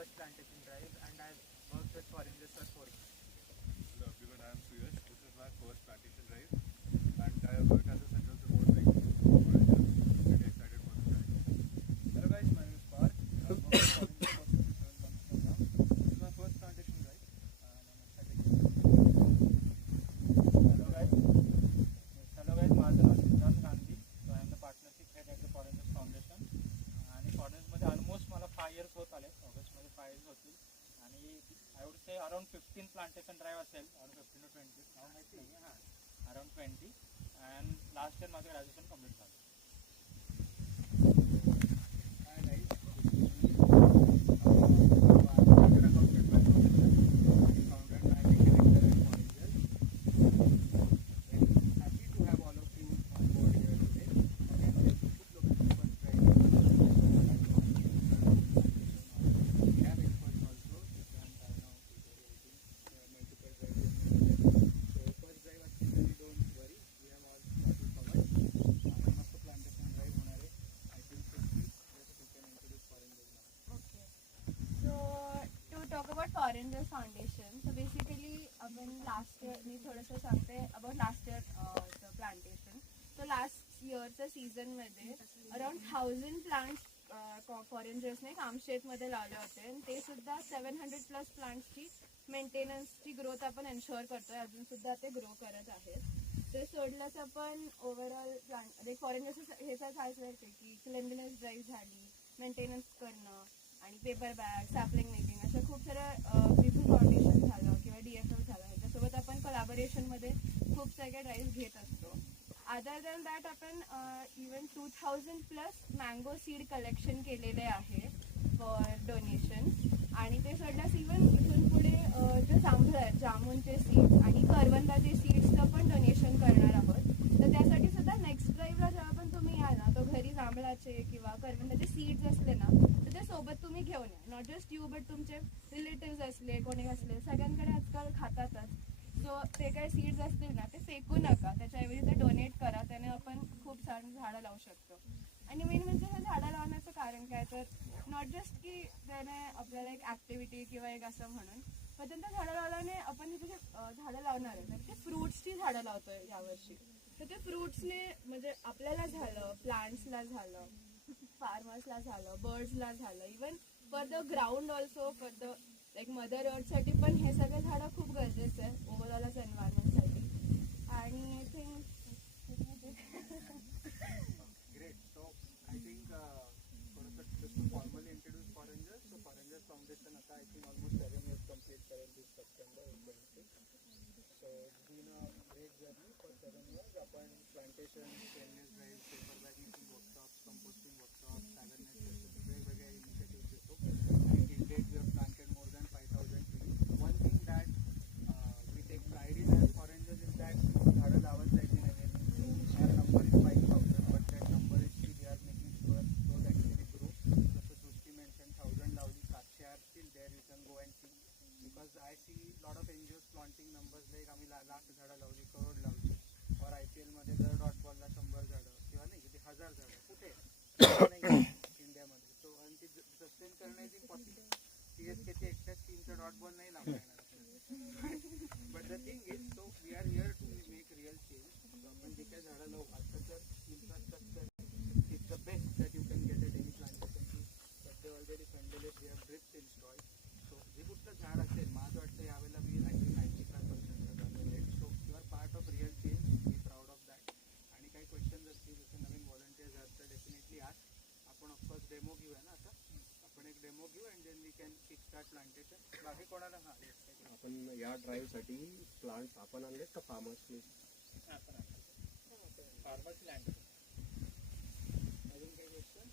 first plantation drive, and I've worked with foreigners for 4 years. Hello everyone, I am Suyash. This is my first plantation drive, and I have worked as a central support like forager. Pretty excited for this drive. Hello guys, my name is Parth. I've worked with foreigners for 7 months from now. This is my first plantation drive, and I'm excited. Hello guys, माझं नाव सिद्धांत Gandhi. So I am the partnership head at the Foreigners Foundation. आणि फॉरेनर्समध्ये almost मला 5 years होत आले. ऑगस्टमध्ये 5 years होतील. आणि I would say around 15 plantation drive असेल, अराउंड 15 to 20 नाव माहिती नाही हां, अराउंड 20. अँड लास्ट इयर माझं ग्रॅज्युएशन कम्प्लीट झालं. Foreigners Foundation. So basically, last year, मी थोडंसं सांगते about last year the plantation. So last yearच्या season मध्ये around 1000 plants फॉरेनर्सने कामशेतमध्ये लावले होते, आणि ते सुद्धा 700+ प्लांट्सची मेंटेनन्सची ग्रोथ आपण एन्श्योर करतोय. अजून सुद्धा ते ग्रो करत आहेत. ते सोडल्यास आपण ओव्हरऑल प्लांट फॉरेनर्स ह्याचा काय की क्लेनलीनेस ड्राईव्ह झाली, मेंटेनन्स करणं, आणि पेपर बॅग, सॅपलिंग मेकिंग, अशा खूप साऱ्या पीपल फाउंडेशन झालं किंवा DFL झालं, ह्याच्यासोबत आपण कोलॅबोरेशनमध्ये खूप सगळ्या ड्राईव्ह घेत असतो. अदर दॅन दॅट आपण इवन 2000+ मँगो सीड कलेक्शन केलेले आहे फॉर डोनेशन. आणि ते सोडल्यास इवन इथून पुढे जे जांभळं आहेत, जामुनचे सीड्स आणि करवंदाचे सीड्सचं पण डोनेशन करणार आहोत. तर त्यासाठी सुद्धा नेक्स्ट ड्राईव्हला जेव्हा पण तुम्ही याल ना, तो घरी जांभळाचे किंवा करवंदाचे सीड्स असले ना, तर ते सोबत तुम्ही घेऊन या. नॉट जस्ट यू, बट तुमचे रिलेटिव्स असले, कोणी असले, सगळ्यांकडे आजकाल खातातच. सो ते काही सीड्स असतील ना, ते फेकू नका, त्याच्याऐवजी ते डोनेट करा. त्याने आपण खूप सारी झाडं लावू शकतो. आणि मेन म्हणजे हे झाडं लावण्याचं कारण काय, तर नॉट जस्ट की त्याने आपल्याला एक ॲक्टिव्हिटी किंवा एक असं म्हणून, पण त्या झाडं लावल्याने आपण जे झाडं लावणार आहे तर ते फ्रूट्सची झाडं लावतोय यावर्षी. तर ते फ्रूट्सने म्हणजे आपल्याला झालं, प्लांट्सला झालं, फार्मर्सला झालं, बर्ड्सला झालं, even for the ground also, for the like mother अर्थसाठी पण हे सगळे झाडं खूप गरजेचं आहे ओव्हरऑलच एन्व्हायरमेंटसाठी. आणि I think Great. So I think just to formally introduce Foreigners. So Foreigners Foundation आता I think almost 7 years complete करेल this September 26. So it's been a great journey for 7 years. आपण plantation, stainless drive, paper bag making workshops, composting workshops, awareness sessions, वेगवेगळ्या initiatives घेतो. आणि till date we have planted more than 5,000 trees. One thing that we take pride in as Foreigners is that झाडं लावत जायची नाही. Our number is 5,000, but that number is still we are making sure those actually grow. जसं सृष्टी mentioned 1000 लावली, 700 are still there. You can go and see, because I see lot of NGOs planting numbers like आम्ही लाख झाडं लावली, करोड लावली, और IPL मध्ये दर dot बॉलला 100 झाडं किंवा नाही किती 1000 झाडं कुठे नाही इंडियामध्ये. सो आणि ती सस्टेन करणं इज इम्पॉसिबल. CSKचे एकट्याच टीमचा डॉट बॉल नाही लावता येणार. But the thing is, so we are here to make real change. आपण जे काय झाडं लावू आता, तर infrastructure is the best that you can get at any plantation. But they already funded it, we have drips installed. So जे कुठलं झाड असेल, माझं वाटतं यावेळेला वी ॲक्च्युली 95% झालेलं. So you are part of real change, be proud of that. आणि काही क्वेश्चन्स असतील, जसं नवीन व्हॉलंटियर्स आहेत तर डेफिनेटली आज आपण ऑफकोर्स डेमो घेऊया ना. आता आपण एक डेमो घेऊ and then we can kick start plantation. बाकी कोणाला हां आपण या ड्राईव्हसाठी प्लांट्स आपण आणलेत का फार्मर्सने? Farmers land. अजून काही क्वेश्चन?